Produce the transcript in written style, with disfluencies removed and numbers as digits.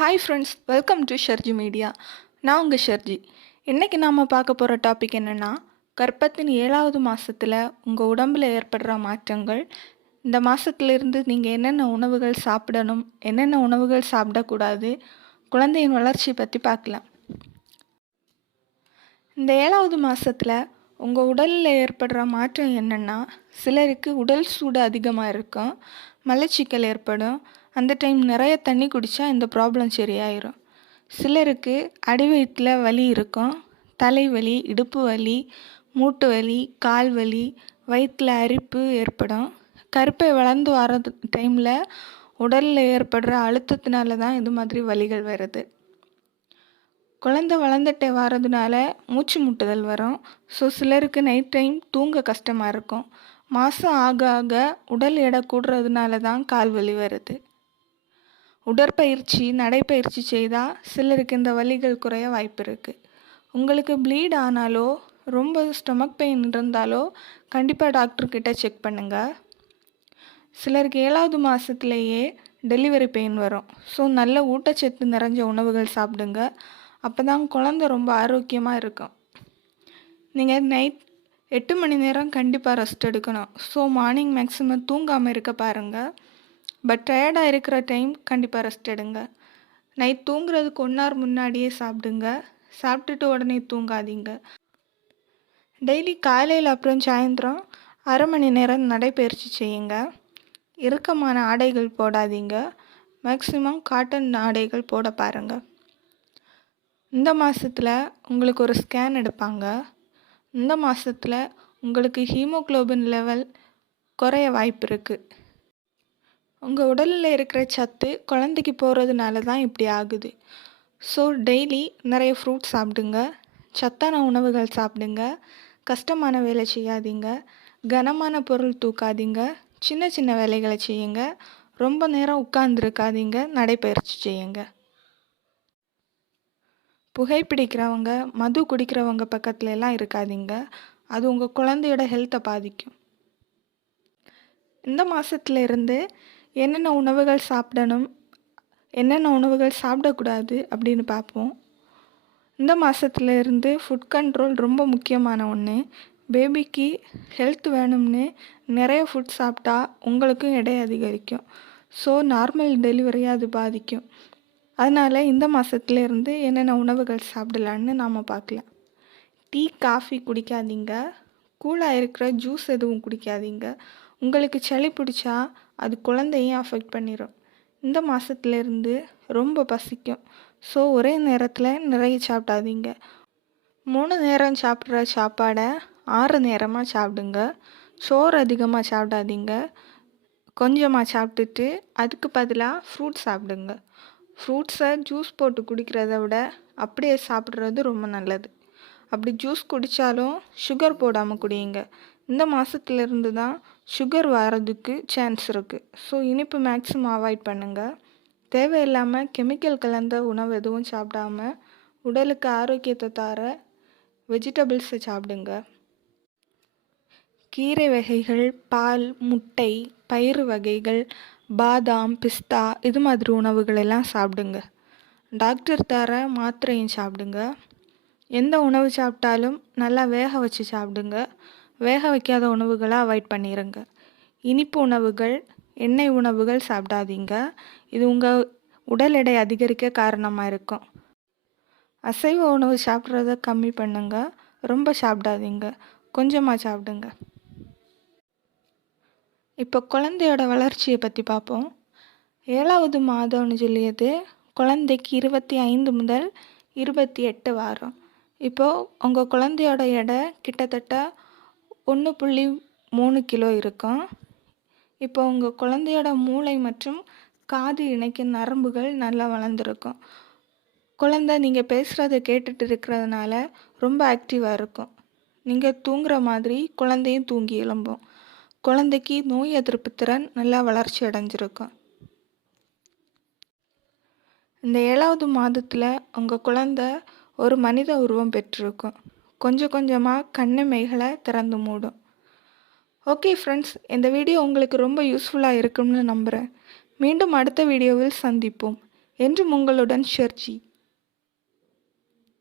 Hi friends, welcome to Sharji media. நான் உங்கள் ஷர்ஜி. இன்றைக்கி நாம் பார்க்க போகிற டாபிக் என்னென்னா, கர்ப்பத்தின் 7வது மாதத்தில் உங்கள் உடம்பில் ஏற்படுற மாற்றங்கள். இந்த மாதத்துலேருந்து நீங்கள் என்னென்ன உணவுகள் சாப்பிடணும், என்னென்ன உணவுகள் சாப்பிடக்கூடாது, குழந்தையின் வளர்ச்சி பற்றி பார்க்கலாம். இந்த 7வது மாதத்தில் உங்கள் உடலில் ஏற்படுற மாற்றம் என்னென்னா, சிலருக்கு உடல் சூடு அதிகமாக இருக்கும், மலச்சிக்கல் ஏற்படும். அந்த டைம் நிறைய தண்ணி குடித்தா இந்த ப்ராப்ளம் சரியாயிரும். சிலருக்கு அடி வயிற்றில் வலி இருக்கும், தலைவலி, இடுப்பு வலி, மூட்டு வலி, கால் வலி, வயிற்றில் அரிப்பு ஏற்படும். கருப்பை வளர்ந்து வர டைமில் உடலில் ஏற்படுற அழுத்தத்தினால தான் இது மாதிரி வலிகள் வருது. குழந்தை வளர்ந்துட்டே வர்றதுனால மூச்சு முட்டுதல் வரும். ஸோ சிலருக்கு நைட் டைம் தூங்க கஷ்டமாக இருக்கும். மாதம் ஆக ஆக உடல் எடை கூடுறதுனால தான் கால் வலி வருது. உடற்பயிற்சி, நடைப்பயிற்சி செய்தால் சிலருக்கு இந்த வலிகள் குறைய வாய்ப்பு இருக்குது. உங்களுக்கு ப்ளீட் ஆனாலோ ரொம்ப ஸ்டொமக் பெயின் இருந்தாலோ கண்டிப்பாக டாக்டர்கிட்ட செக் பண்ணுங்கள். சிலருக்கு 7வது மாதத்துலேயே டெலிவரி பெயின் வரும். ஸோ நல்ல ஊட்டச்சத்து நிறைஞ்ச உணவுகள் சாப்பிடுங்க. அப்போ தான் குழந்தை ரொம்ப ஆரோக்கியமாக இருக்கும். நீங்கள் நைட் 8 மணி நேரம் கண்டிப்பாக ரெஸ்ட் எடுக்கணும். ஸோ மார்னிங் மேக்ஸிமம் தூங்காமல் இருக்க பாருங்கள். பட் டயர்டாக இருக்கிற டைம் கண்டிப்பாக ரெஸ்ட் எடுங்க. நைட் தூங்குறதுக்கு 1 hour முன்னாடியே சாப்பிடுங்க. சாப்பிட்டுட்டு உடனே தூங்காதீங்க. டெய்லி காலையில் அப்புறம் சாயந்தரம் அரை மணி நேரம் நடைப்பயிற்சி செய்யுங்க. இறுக்கமான ஆடைகள் போடாதீங்க. மேக்ஸிமம் காட்டன் ஆடைகள் போட பாருங்கள். இந்த மாதத்தில் உங்களுக்கு ஒரு ஸ்கேன் எடுப்பாங்க. இந்த மாதத்தில் உங்களுக்கு ஹீமோக்ளோபின் லெவல் குறைய வாய்ப்பு இருக்குது. உங்கள் உடலில் இருக்கிற சத்து குழந்தைக்கு போகிறதுனால தான் இப்படி ஆகுது. ஸோ டெய்லி நிறைய ஃப்ரூட்ஸ் சாப்பிடுங்க, சத்தான உணவுகள் சாப்பிடுங்க, கஷ்டமான வேலை செய்யாதீங்க, கனமான பொருள் தூக்காதீங்க, சின்ன சின்ன வேலைகளை செய்யுங்க, ரொம்ப நேரம் உட்கார்ந்துருக்காதீங்க, நடைப்பயிற்சி செய்யுங்க. புகைப்பிடிக்கிறவங்க, மது குடிக்கிறவங்க பக்கத்துல எல்லாம் இருக்காதீங்க. அது உங்கள் குழந்தையோட ஹெல்த்தை பாதிக்கும். இந்த மாதத்துல இருந்து என்னென்ன உணவுகள் சாப்பிடணும், என்னென்ன உணவுகள் சாப்பிடக்கூடாது அப்படின்னு பார்ப்போம். இந்த மாதத்துல இருந்து ஃபுட் கண்ட்ரோல் ரொம்ப முக்கியமான ஒன்று. பேபிக்கு ஹெல்த் வேணும்னு நிறைய ஃபுட் சாப்பிட்டா உங்களுக்கும் எடை அதிகரிக்கும். ஸோ நார்மல் டெலிவரியை அது பாதிக்கும். அதனால் இந்த மாதத்துலேருந்து என்னென்ன உணவுகள் சாப்பிடலான்னு நாம் பார்க்கலாம். டீ, காஃபி குடிக்காதீங்க. கூலாக இருக்கிற ஜூஸ் எதுவும் குடிக்காதீங்க. உங்களுக்கு சளி பிடிச்சா அது குழந்தையும் அஃபெக்ட் பண்ணிடும். இந்த மாதத்துலேருந்து ரொம்ப பசிக்கும். ஸோ ஒரே நேரத்தில் நிறைய சாப்பிடாதீங்க. 3 நேரம் சாப்பிட்ற சாப்பாடை 6 நேரமாக சாப்பிடுங்க. சோறு அதிகமாக சாப்பிடாதீங்க. கொஞ்சமாக சாப்பிட்டுட்டு அதுக்கு பதிலாக ஃப்ரூட்ஸ் சாப்பிடுங்க. ஃப்ரூட்ஸை ஜூஸ் போட்டு குடிக்கிறத விட அப்படியே சாப்பிட்றது ரொம்ப நல்லது. அப்படி ஜூஸ் குடித்தாலும் சுகர் போடாமல் குடியுங்க. இந்த மாதத்துலேருந்து தான் சுகர் வர்றதுக்கு சான்ஸ் இருக்குது. ஸோ இனிப்பு மேக்ஸிமம் அவாய்ட் பண்ணுங்கள். தேவையில்லாமல் கெமிக்கல் கலந்த உணவு எதுவும் சாப்பிடாம உடலுக்கு ஆரோக்கியத்தை தர வெஜிடபிள்ஸை சாப்பிடுங்க. கீரை வகைகள், பால், முட்டை, பயிறு வகைகள், பாதாம், பிஸ்தா இது மாதிரி உணவுகள் எல்லாம் சாப்பிடுங்க. டாக்டர் தர மாத்திரையும் சாப்பிடுங்க. எந்த உணவு சாப்பிட்டாலும் நல்லா வேக வச்சு சாப்பிடுங்க. வேக வைக்காத உணவுகளை அவாய்ட் பண்ணிடுங்க. இனிப்பு உணவுகள், எண்ணெய் உணவுகள் சாப்பிடாதீங்க. இது உங்கள் உடல் எடை அதிகரிக்க காரணமாக இருக்கும். அசைவ உணவு சாப்பிட்றத கம்மி பண்ணுங்க. ரொம்ப சாப்பிடாதீங்க, கொஞ்சமாக சாப்பிடுங்க. இப்போ குழந்தையோட வளர்ச்சியை பற்றி பார்ப்போம். 7வது மாதம்னு சொல்லியது குழந்தைக்கு 25 முதல் 28 வாரம். இப்போது உங்கள் குழந்தையோட எடை கிட்டத்தட்ட 1.3 கிலோ இருக்கும். இப்போ உங்கள் குழந்தையோட மூளை மற்றும் காது இணைக்கும் நரம்புகள் நல்லா வளர்ந்துருக்கும். குழந்தை நீங்கள் பேசுகிறத கேட்டுட்டு இருக்கிறதுனால ரொம்ப ஆக்டிவாக இருக்கும். நீங்கள் தூங்குற மாதிரி குழந்தையும் தூங்கி எழும்பும். குழந்தைக்கு நோய் எதிர்ப்பு திறன் நல்லா வளர்ச்சி அடைஞ்சிருக்கும். இந்த 7வது மாதத்தில் உங்கள் குழந்தை ஒரு மனித உருவம் பெற்றிருக்கும். கொஞ்சம் கொஞ்சமாக கண்ணிமைகளை திறந்து மூடும். ஓகே ஃப்ரெண்ட்ஸ், இந்த வீடியோ உங்களுக்கு ரொம்ப யூஸ்ஃபுல்லாக இருக்கும்னு நம்புகிறேன். மீண்டும் அடுத்த வீடியோவில் சந்திப்போம். என்றும் உங்களுடன் ஷெர்ஜி.